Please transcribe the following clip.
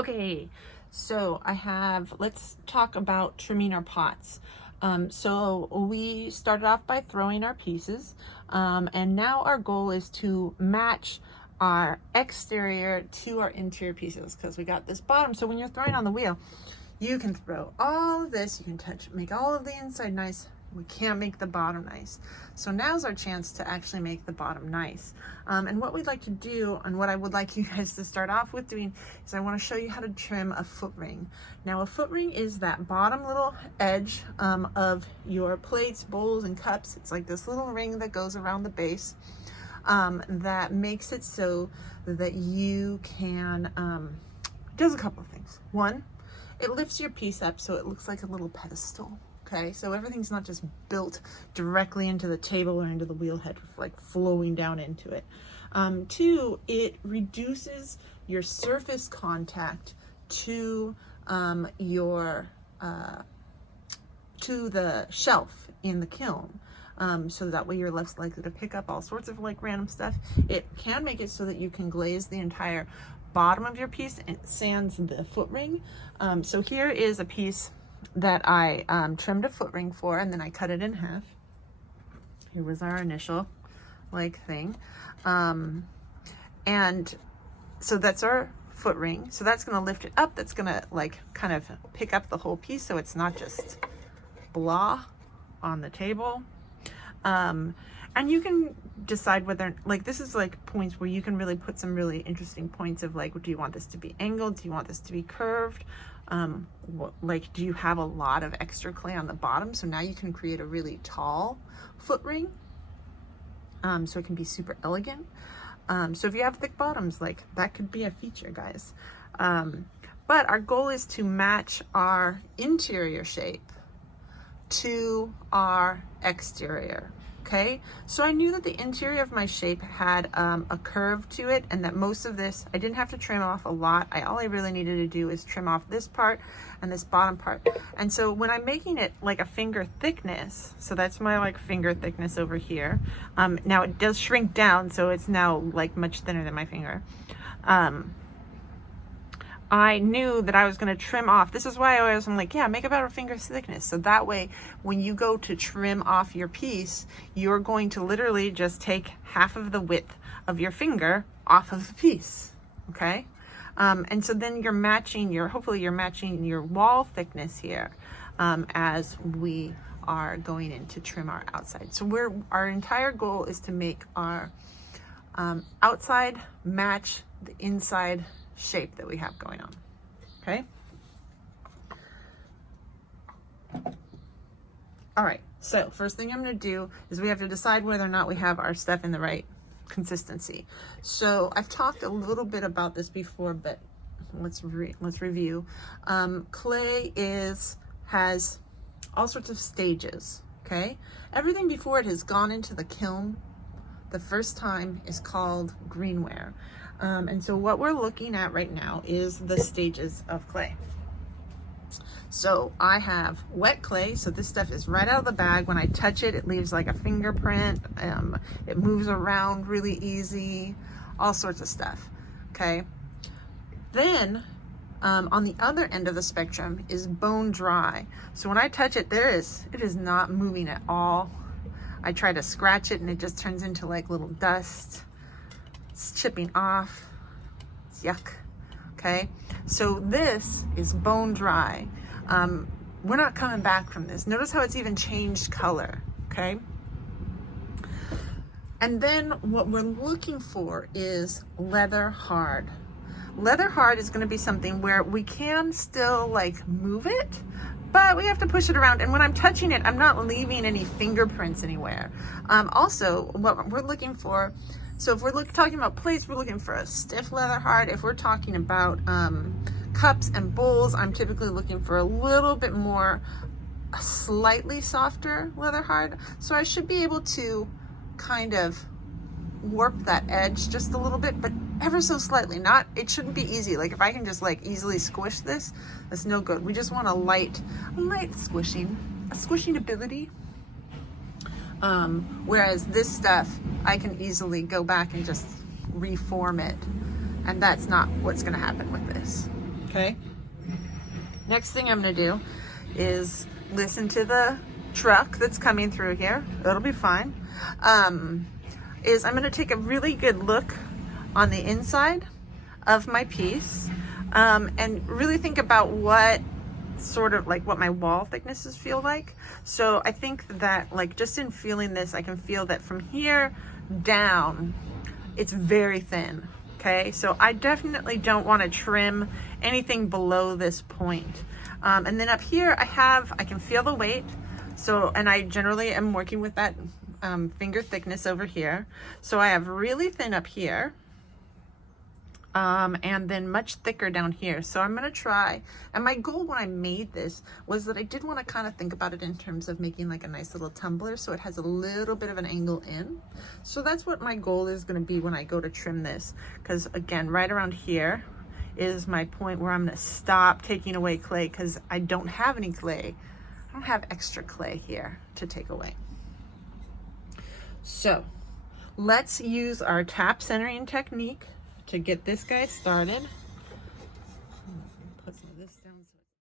Okay, so let's talk about trimming our pots. So we started off by throwing our pieces, and now our goal is to match our exterior to our interior pieces because we got this bottom. So when you're throwing on the wheel, you can throw all of this, you can make all of the inside nice. We can't make the bottom nice. So now's our chance to actually make the bottom nice. And what we'd like to do, and what I would like you guys to start off with doing, is I want to show you how to trim a foot ring. Now a foot ring is that bottom little edge of your plates, bowls, and cups. It's like this little ring that goes around the base that makes it so that you can, does a couple of things. One, it lifts your piece up so it looks like a little pedestal. Okay, so everything's not just built directly into the table or into the wheel head, like flowing down into it. Two, it reduces your surface contact to the shelf in the kiln. So that way you're less likely to pick up all sorts of like random stuff. It can make it so that you can glaze the entire bottom of your piece and sans the foot ring. So here is a piece that I trimmed a foot ring for, and then I cut it in half. Here was our initial like thing. And so that's our foot ring. So that's gonna lift it up. That's gonna like kind of pick up the whole piece so it's not just blah on the table. And you can decide whether, like, this is like points where you can really put some really interesting points of like, do you want this to be angled? Do you want this to be curved? Like, do you have a lot of extra clay on the bottom? So now you can create a really tall foot ring. So it can be super elegant. So if you have thick bottoms, like that could be a feature, guys. But our goal is to match our interior shape to our exterior. Okay, so I knew that the interior of my shape had a curve to it, and that most of this I didn't have to trim off a lot. All I really needed to do is trim off this part and this bottom part. And so when I'm making it like a finger thickness, so that's my like finger thickness over here. Now it does shrink down, so it's now like much thinner than my finger. I knew that I was going to trim off. This is why I'm like, yeah, make about a finger thickness. So that way, when you go to trim off your piece, you're going to literally just take half of the width of your finger off of the piece. Okay. And so then you're matching hopefully you're matching your wall thickness here, as we are going in to trim our outside. So our entire goal is to make our outside match the inside shape that we have going on. Okay. All right, so first thing I'm going to do is we have to decide whether or not we have our stuff in the right consistency. So I've talked a little bit about this before, but let's review. Clay has all sorts of stages. Okay, everything before it has gone into the kiln the first time is called greenware. And so what we're looking at right now is the stages of clay. So I have wet clay. So this stuff is right out of the bag. When I touch it, it leaves like a fingerprint. It moves around really easy, all sorts of stuff. Okay. Then on the other end of the spectrum is bone dry. So when I touch it, it is not moving at all. I try to scratch it and it just turns into like little dust. It's chipping off. It's yuck. Okay, so this is bone dry. We're not coming back from this. Notice how it's even changed color. Okay, and then what we're looking for is leather hard. Leather hard is going to be something where we can still like move it, but we have to push it around. And when I'm touching it, I'm not leaving any fingerprints anywhere. Also, what we're looking for, so if we're talking about plates, we're looking for a stiff leather hard. If we're talking about cups and bowls, I'm typically looking for a little bit more, a slightly softer leather hard. So I should be able to kind of warp that edge just a little bit, but ever so slightly. It shouldn't be easy. Like if I can just like easily squish this, that's no good. We just want a light squishing, a squishing ability. Whereas this stuff, I can easily go back and just reform it. And that's not what's going to happen with this. Okay. Next thing I'm gonna do is listen to the truck that's coming through here. It'll be fine. I'm gonna take a really good look on the inside of my piece, and really think about what sort of like what my wall thicknesses feel like. So I think that like just in feeling this, I can feel that from here down, it's very thin. Okay, so I definitely don't want to trim anything below this point. And then up here I can feel the weight. So, and I generally am working with that finger thickness over here. So I have really thin up here, and then much thicker down here. So I'm gonna try, and my goal when I made this was that I did want to kind of think about it in terms of making like a nice little tumbler so it has a little bit of an angle in. So that's what my goal is going to be when I go to trim this, because again, right around here is my point where I'm going to stop taking away clay, because I don't have any clay. I don't have extra clay here to take away. So let's use our tap centering technique to get this guy started.